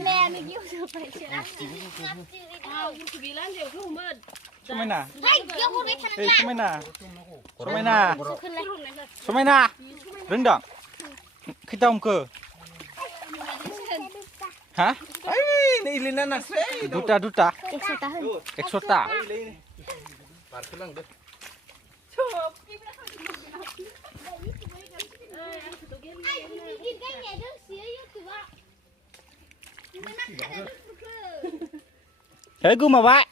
Nè, mình yêu được phải chứ. Somaina. Hey, yêu không biết thằng Hey, nào. Somaina. Somaina. Rendang. Kita ke? Hah? Ini Lina nasi. Duta. 100 tahun. Exota. Parkelang deh. Anh nhìn cái nhà nước xíu yêu tụi bạn. Hey, gue mau baik.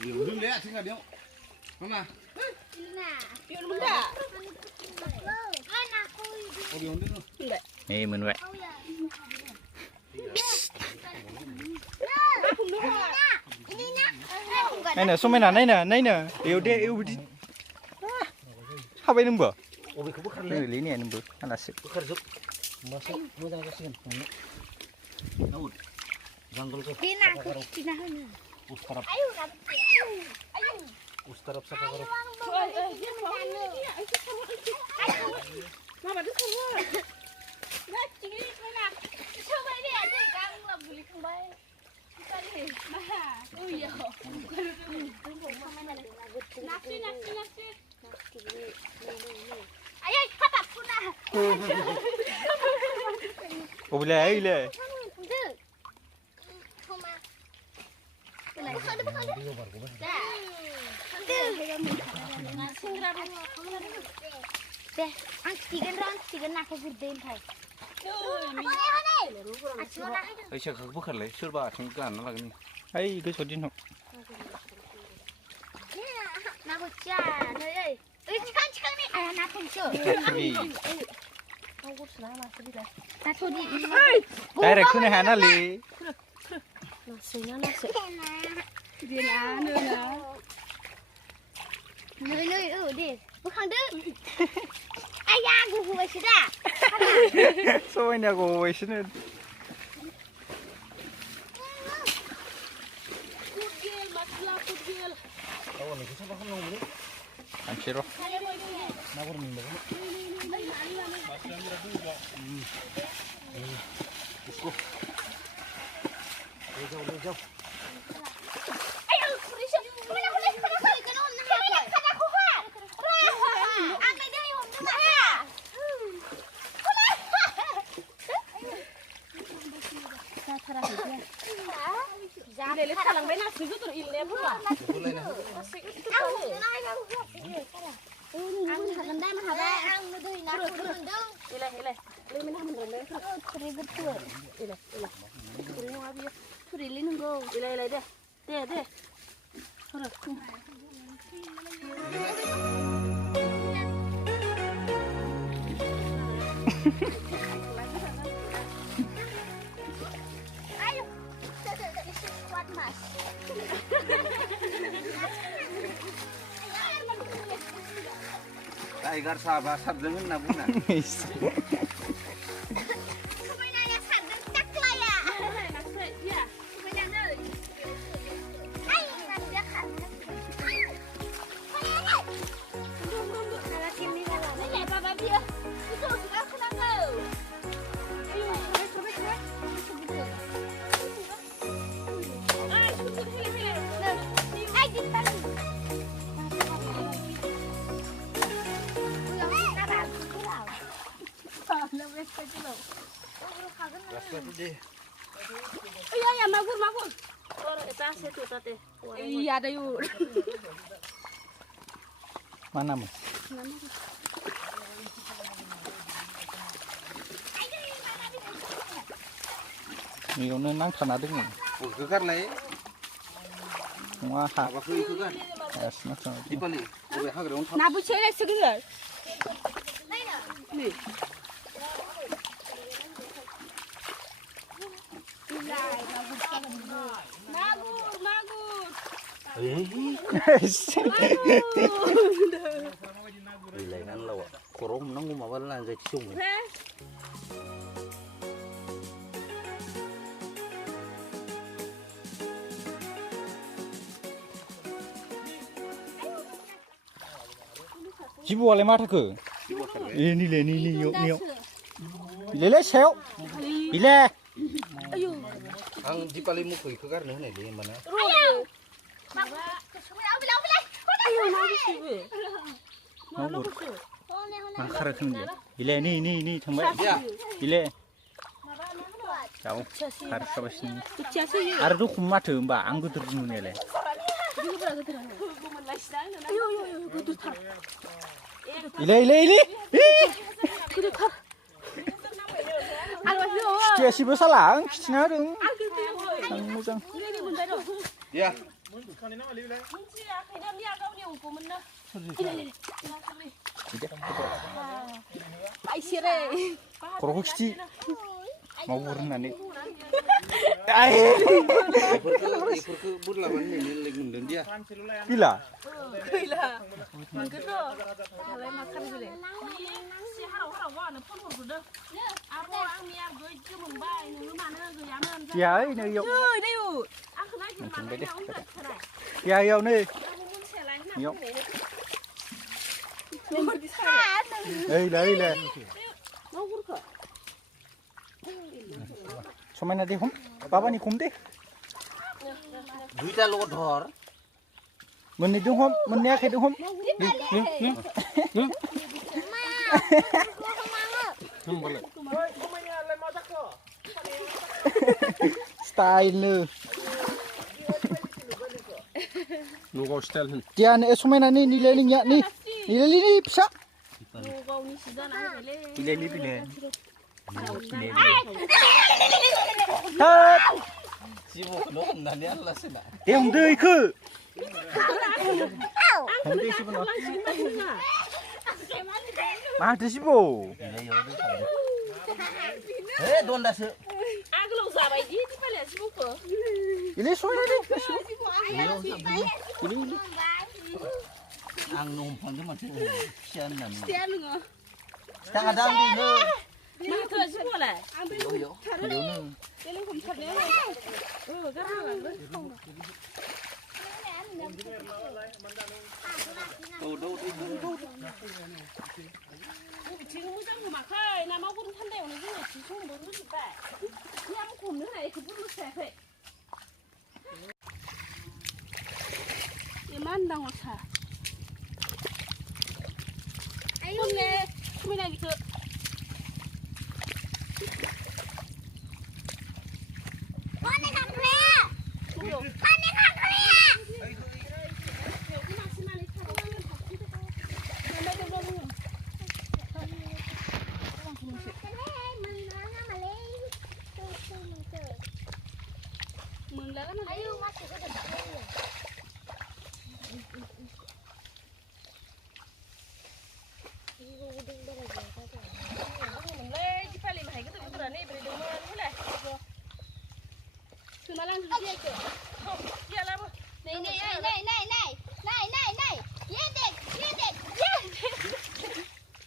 Belum deh, tinggal dia. Mana? Oh, dia undur. Nih, mình vậy. Này nè, Somaina, này nè. Yêu đi. Apa ini mbak? Oh, bukan Ini ini mbak. Anak sih. bukan zuk. Masuk, mau jangan kasihan. Naud. Janggol ke. Tina aku Tina hơn. Ustarap. Ayo nạp tiền. Ayo. Ustarap siapa karo? Mama đứa không ơi. Nó chỉ đi thôi nè. Sao vậy nè? Đây đang làm gì không bay. Cái gì? Mà. Ui giời. Nạp đi. Ayo, patah puna. Oh boleh, boleh. Deh, angstigan nak gurdein thai. Aisyah kau bukan le, surba cengkan lagi ni. Hey, gue sodin ho. Nak baca, nih. Cikang ni. Ayah nak tunjuk. Sodi. Nak sodi. Direct tu ni hana li. Nasi. Dia nak nè. Nơi đi. Bukan deh. Ayah gue sudah. Somaina gue sini. Putgil, matla putgil. Tahu ni, kita bahkan nunggu ni. Amshiro. Nak urut ni bagai. Isko. Lejau. Ayo, Risha. Mana kan on nak aku kan. Angkat dia yang mana? Để lấy thằng bé nào sử dụng tụi in lên không à? Boleh ni. Ăn thằng đây mà thằng đây ăn nó đi nát nó mình đâu. Đây này. Lên bên mình lên. Kuri betul. Đây. Kuri yang habis. Kuri lên go. Đây deh. Deh. Thôi. Ayo. Kuat mas. Tiger sahabat sabdengin nabuna. Sebenarnya sadar tak lah ya. Ya. Sebenarnya. Ayo nanti kan. Kalau sini kalau ini apa dia? Itu sudah kena kau. Ayo, coba. Ay, kita. Iya, magur. Kita situ tadi. Iya, ada yuk. Mana mu? Ni orang nang tanah dengan. Oh, kekar lagi. Wah, ha. Apa kau ikut kan? Yes, nak tanah. Di Bali. Oh, hak orang. Nabu cewek segengar. Nih. Magur. Ilainan lawa. Korom nang umawal na sa sung. Jibu oleh mata ke? Ini le, yuk. Ile le sel. Ile. Ayo. आं दिपालि मुखौ इखौ गारनो होनायलै होमबाना माबा बिलाव ayo nabi sibe Mau gur. hone Mak kharakhin dia. Ile ni thangbai. Ya. Ile. माबा मा होनबाय Kau khar kabasni. kecasi Ar du khum matho ba ang gutur nele. ayo gudu tar Ile. gudu tar alwa yo Dia si bersalah, kicina dong. Sang mujang. Ya ai sire Korok kici. Mau urun nani. Ai. ikurku burlaban ini lagi ngendon dia Bila. gila mangkero alai makan gile si harau wa na pon hor gudu abo ang miar goi jumun bai nu mana goyaman Ya ini yuk. ơi đây ụ ăn không ai chịu mà nó không được thế này Ya yuk ni. Yuk. Ile. nó cũng khởi Somai nanti hom. Papa ni hom deh. duita lo dhor Mun ni dung hom, mun ni akhir dung hom. Style ni. nugo style hin Dia ni somai nanti nilai ni nyak ni. Nilai ni pisa. nó gâu như xí ra nào phải lên Nilai ni bila. Hat. sibuk no nani Allah sena Dia hom deh ke. ăn cái gì mà lang chín tay nha Mah tu sibo. donda se ăn cái lẩu xà bài gì thì phải là xí bốc Ile somai nanti. ang numpang dia macam sian nan tiền luôn à tak ada ni no mà thôi xí bốc lại ăn bên yo yo đây là không thật nữa cái nào là không 지금 무장구 막 해. 나 먹으면 산대 오늘 중에 지금 못 누지 봐. 그냥 먹고 없는 애 그 불로 해. 이만 당어 차. 아이고네. 수민아기 그. hone kan kre hone kan kre mừng là lắm ayo masuk ke dalam mừng lên chứ phải làm hay cái tụi này này bị đừng mơ thế này. Cứ mà làm gì vậy kìa. Không, kia làm. này yên dik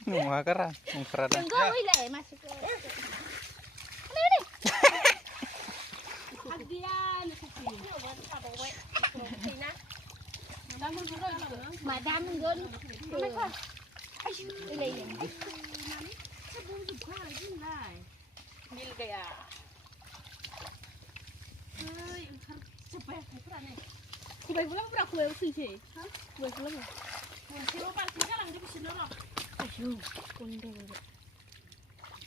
Nunggu kerang, kerada. đừng có quay lại masuk ke Adian, kupi. Yo, buat apa bawa? Sina. Dalam dulu juga. madam gon mấy con đây Sebelum juga lagi lah. Mil kaya. Hei, entar cepet putra nih. Kubai pulang pura kubai usung sih. Hah? Kubai pulang ya? Mungkin lo pasti jalan di sini loh. ayo con đây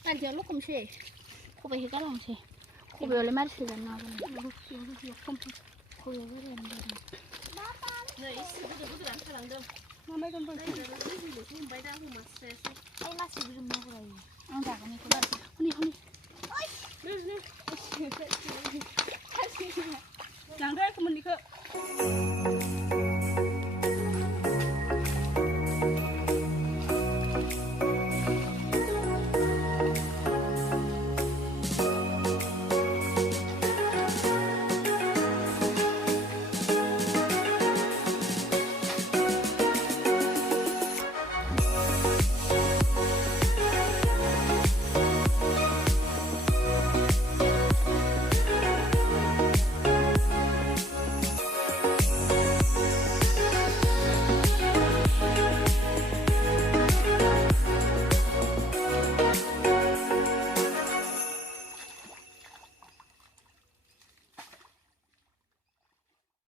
tan giờ lúc không xe cô phải cái lòng xe cô phải lấy mắt xe lần nào không cô phải cái lần nào Nah, isi betul-betul dan sekarang dong. mama con phải Đây là cái gì để chúng bay ra không mà xe. ai mắt xe belum mau lagi ang tak ni ko ni Nih, nih.